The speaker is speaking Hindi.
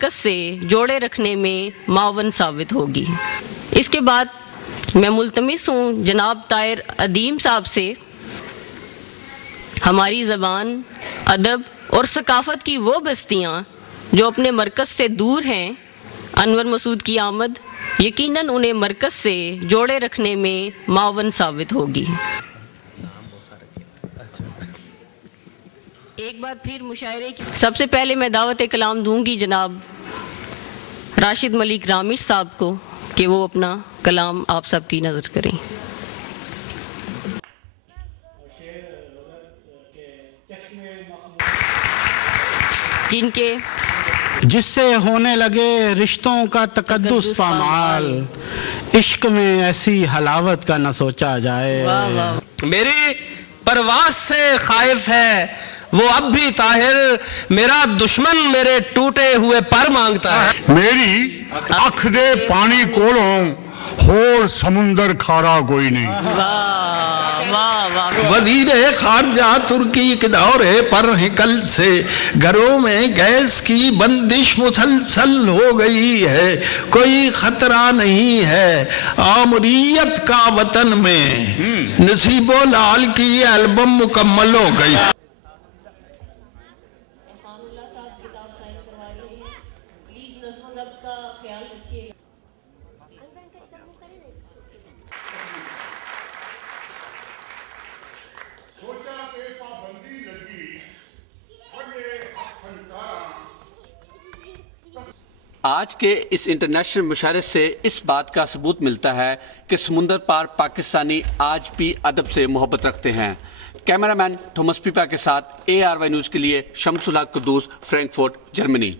मरकज़ से जोड़े रखने में मावन साबित होगी। इसके बाद मैं मुल्तमिस हूँ जनाब ताहिर अदीम साहब से हमारी ज़बान, अदब और सकाफ़त की वो बस्तियाँ जो अपने मरकज़ से दूर हैं, अनवर मसूद की आमद यकीनन उन्हें मरकज़ से जोड़े रखने में मावन साबित होगी। एक बार फिर मुशायरे की सबसे पहले मैं दावत कलाम दूंगी जनाब राशिद मलिक रामिश साहब को कि वो अपना कलाम आप सबकी नज़र करें। जिनके जिससे होने लगे रिश्तों का तकद्दुस पामाल, इश्क में ऐसी हलावत का न सोचा जाए। वाह वाह। मेरी परवास से खाइफ है वो अब भी ताहिर, मेरा दुश्मन मेरे टूटे हुए पर मांगता है। मेरी अख दे पानी कोलों होर समुंदर खारा कोई नहीं। वाह वाह वाह। वजीर खारजा तुर्की के दौरे पर हैं कल से, घरों में गैस की बंदिश मुसलसल हो गई है, कोई खतरा नहीं है आमरीयत का वतन में, नसीबो लाल की एल्बम मुकम्मल हो गई। आज के इस इंटरनेशनल मुशायरे से इस बात का सबूत मिलता है कि समुंदर पार पाकिस्तानी आज भी अदब से मोहब्बत रखते हैं। कैमरामैन थॉमस पीपा के साथ ARY न्यूज़ के लिए शम्सुल हक कुद्दूस, फ्रैंकफर्ट, जर्मनी।